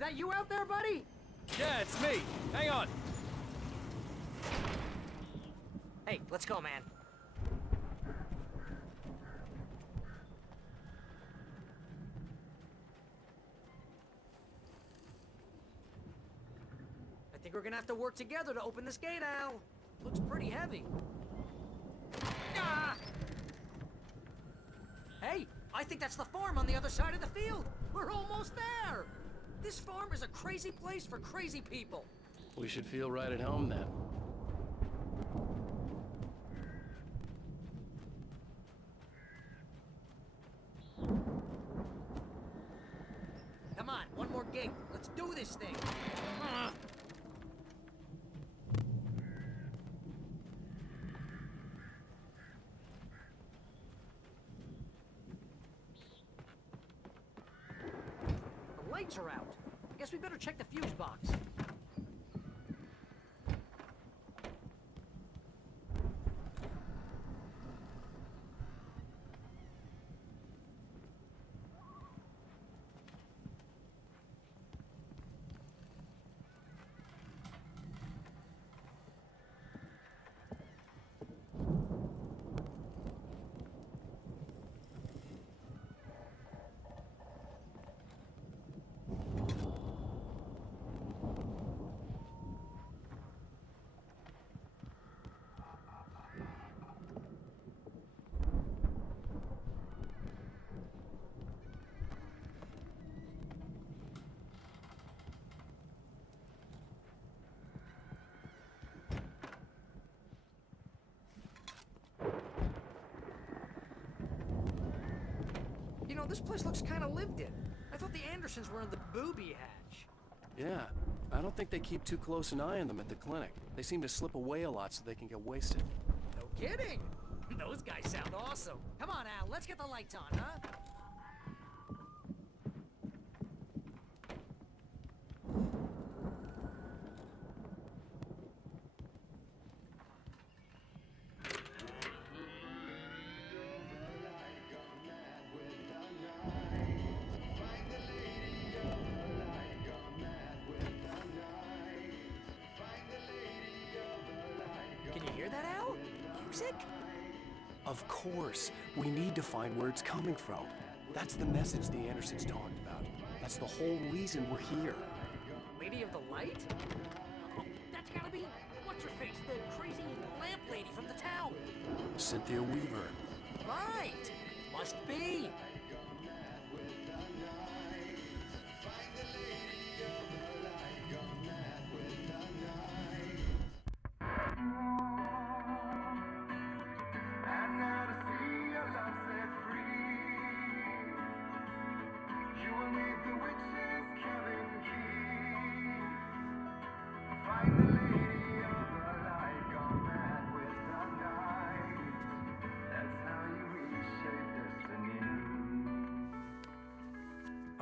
that you out there, buddy? Yeah, it's me. Hang on. Hey, let's go, man. I think we're gonna have to work together to open this gate, Al. Looks pretty heavy. Ah! Hey, I think that's the farm on the other side of the field. We're almost there. This farm is a crazy place for crazy people. We should feel right at home then. Come on, one more gate. Let's do this thing. The lights are out. Guess we better check the fuse box. You know, this place looks kind of lived in. I thought the Andersons were in the booby hatch. Yeah, I don't think they keep too close an eye on them at the clinic. They seem to slip away a lot so they can get wasted. No kidding. Those guys sound awesome. Come on, Al, let's get the lights on, huh? Can you hear that, Al? Music? Of course. We need to find where it's coming from. That's the message the Andersons talked about. That's the whole reason we're here. Lady of the Light? Oh, that's gotta be... What's-her-face? The crazy lamp lady from the town. Cynthia Weaver. Right! Must be!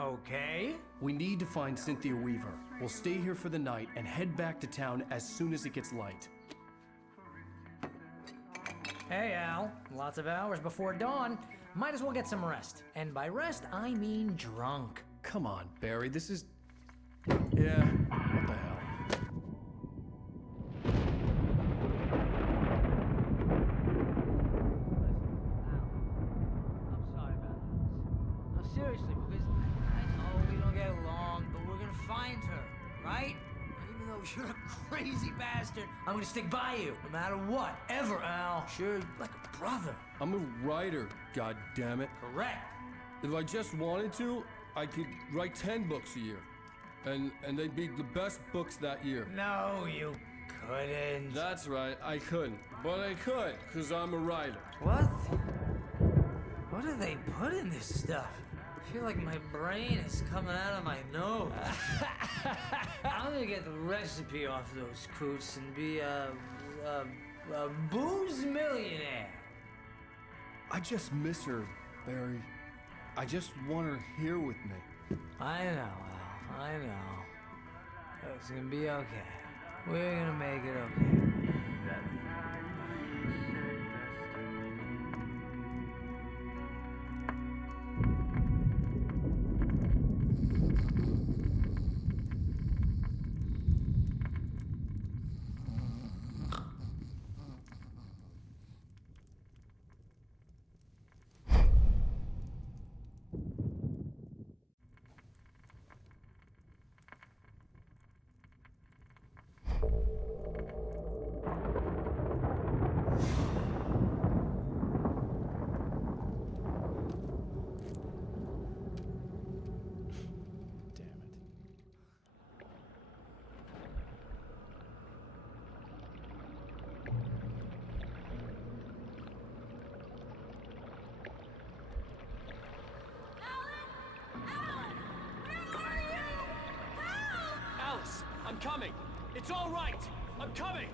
Okay. We need to find Cynthia Weaver. We'll stay here for the night and head back to town as soon as it gets light. Hey, Al. Lots of hours before dawn. Might as well get some rest. And by rest, I mean drunk. Come on, Barry, this is... Yeah, what the hell? I'm sorry about this. No, seriously, because I know we don't get along, but we're gonna find her, right? Even though you're a crazy bastard, I'm gonna stick by you, no matter what, ever, Al. Sure, like a brother. I'm a writer, goddammit. Correct. If I just wanted to, I could write 10 books a year. And they'd be the best books that year. No, you couldn't. That's right, I couldn't. But I could, because I'm a writer. What? What do they put in this stuff? I feel like my brain is coming out of my nose. I'm gonna get the recipe off those coots and be a booze millionaire. I just miss her, Barry. I just want her here with me. I know, Al. I know. It's gonna be okay. We're gonna make it okay. I'm coming! It's all right! I'm coming!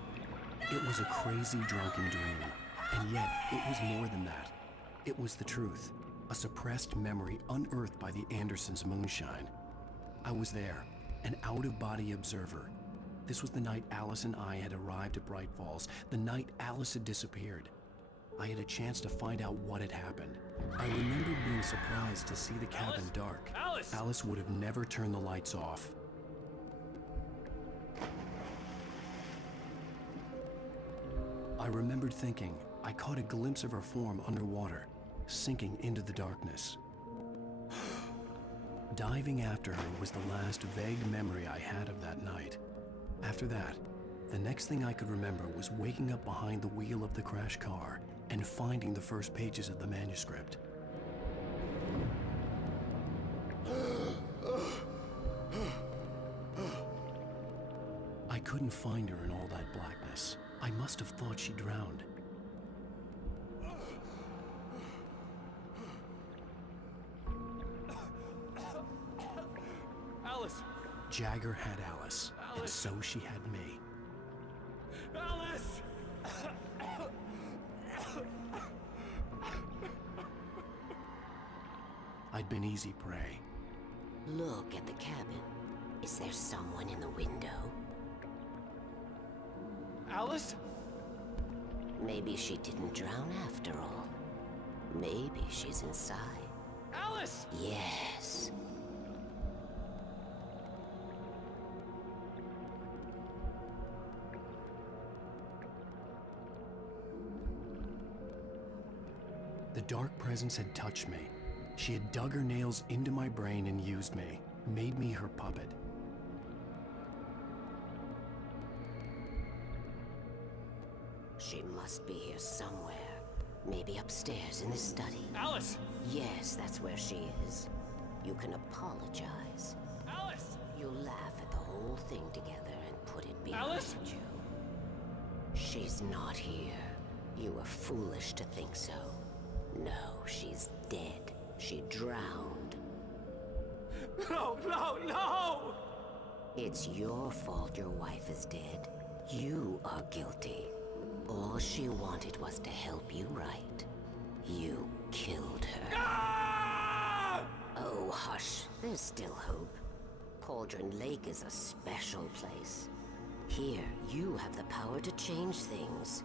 It was a crazy drunken dream, and yet it was more than that. It was the truth, a suppressed memory unearthed by the Andersons' moonshine. I was there, an out-of-body observer. This was the night Alice and I had arrived at Bright Falls, the night Alice had disappeared. I had a chance to find out what had happened. I remembered being surprised to see the cabin dark. Alice! Alice would have never turned the lights off. I remembered thinking I caught a glimpse of her form underwater, sinking into the darkness. Diving after her was the last vague memory I had of that night. After that, the next thing I could remember was waking up behind the wheel of the crashed car and finding the first pages of the manuscript. I couldn't find her in all that blackness. I must have thought she drowned. Alice! Jagger had Alice, and so she had me. Alice! I'd been easy prey. Look at the cabin. Is there someone in the window? Alice? Maybe she didn't drown after all. Maybe she's inside. Alice! Yes. The dark presence had touched me. She had dug her nails into my brain and used me, made me her puppet. She must be here somewhere. Maybe upstairs in the study. Alice! Yes, that's where she is. You can apologize. Alice! You laugh at the whole thing together and put it behind Alice? you. She's not here. You were foolish to think so. No, she's dead. She drowned. No, no, no! It's your fault your wife is dead. You are guilty. All she wanted was to help you right. You killed her. Ah! Oh, hush. There's still hope. Cauldron Lake is a special place. Here, you have the power to change things.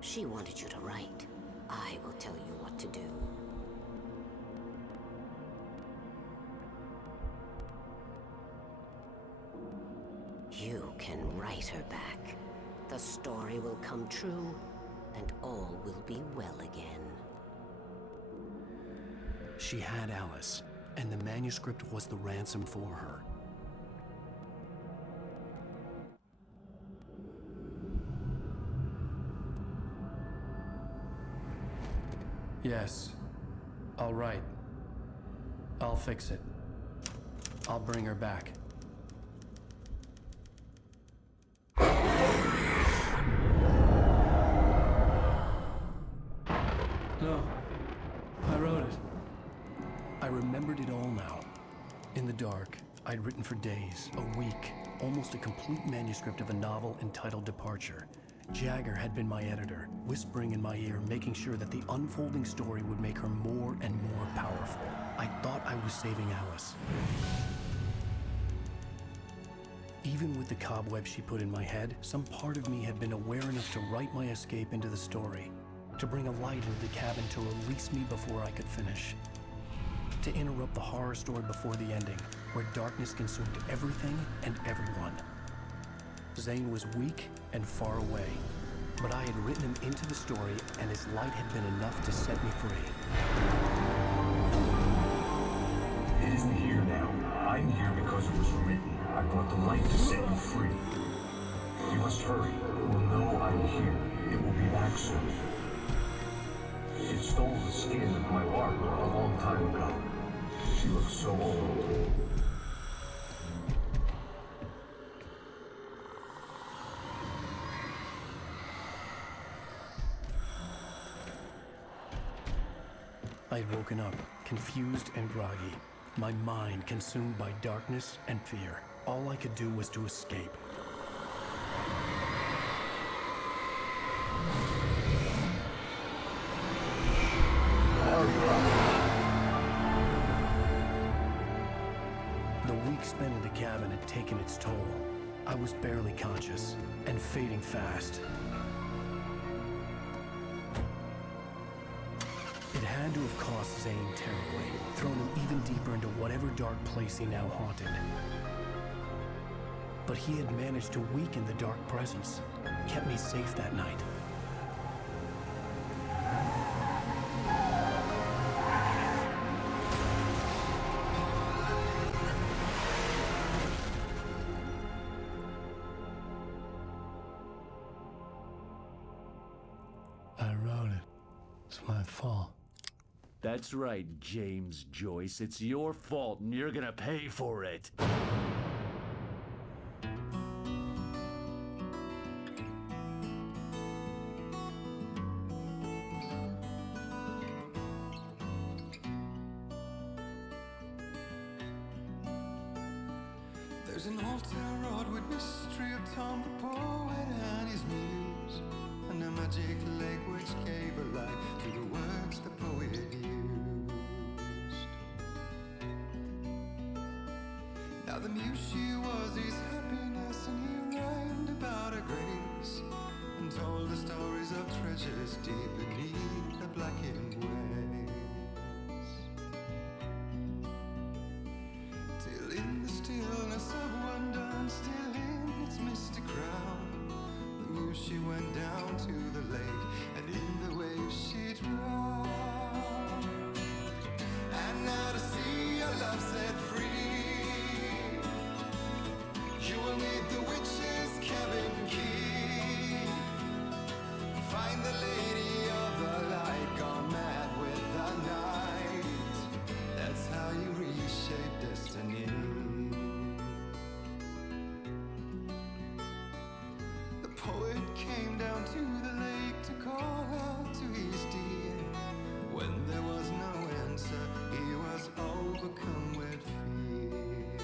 She wanted you to write. I will tell you what to do. You can write her back. The story will come true, and all will be well again. She had Alice, and the manuscript was the ransom for her. Yes. All right. I'll fix it. I'll bring her back. No. I wrote it. I remembered it all now. In the dark, I'd written for days, a week, almost a complete manuscript of a novel entitled Departure. Jagger had been my editor, whispering in my ear, making sure that the unfolding story would make her more and more powerful. I thought I was saving Alice. Even with the cobweb she put in my head, some part of me had been aware enough to write my escape into the story, to bring a light into the cabin to release me before I could finish, to interrupt the horror story before the ending, where darkness consumed everything and everyone. Zane was weak and far away, but I had written him into the story, and his light had been enough to set me free. It isn't here now. I'm here because it was written. I brought the light to set you free. You must hurry. It will know I'm here. It will be back soon. It stole the skin of my Barbara a long time ago. She looks so old. I had woken up, confused and groggy, my mind consumed by darkness and fear. All I could do was to escape. The week spent in the cabin had taken its toll. I was barely conscious and fading fast. It had to have cost Zane terribly, thrown him even deeper into whatever dark place he now haunted. But he had managed to weaken the dark presence, kept me safe that night. I wrote it. It's my fault. That's right, James Joyce. It's your fault, and you're gonna pay for it. There's an old town road with mystery of Tom the poet and his muse, and a magic lake which gave a life to the words the poet used. Now the muse she was his happiness, and he rhymed about her grace, and told the stories of treasures deep beneath the blackened waves. Till in the stillness of one dawn, still in its misty crown, the muse she went down to the lake, and in the waves she drowned. And now to see your love set free, you will need the witch's cabin key. Find the lady of the light, gone mad with the night. That's how you reshape destiny. The poet came down to the lake to call out to his dear. When there was no answer, he was overcome with fear.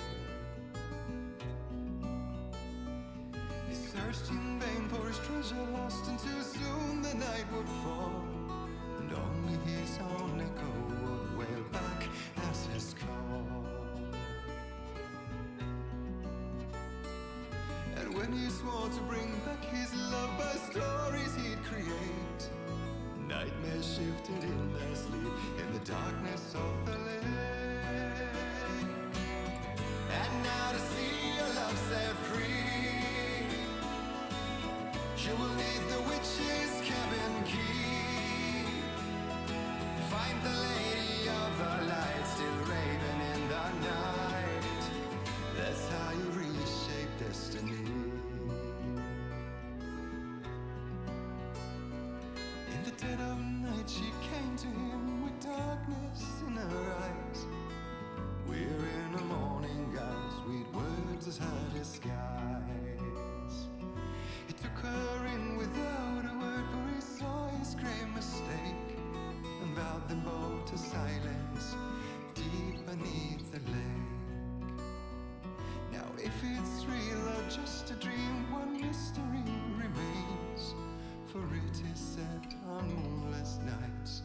He searched in vain for his treasure lost, and too soon the night would fall, and only his own echo would wail back as his call. And when he swore to bring back his love by stories he'd create, nightmares shifted in their sleep in the darkness of the lake. And now to see your love set free, you will need the witch's cabin key. Find the lady of the light, still raving in the night. That's how you reshape destiny. In the dead of night she came to him with darkness in her eyes. We're in a morning gown, sweet words as her disguise. He took her in without a word, for he saw his grave mistake, and vowed them both to silence deep beneath the lake. Now if it's real or just a dream, one mystery remains, for it is set on moonless nights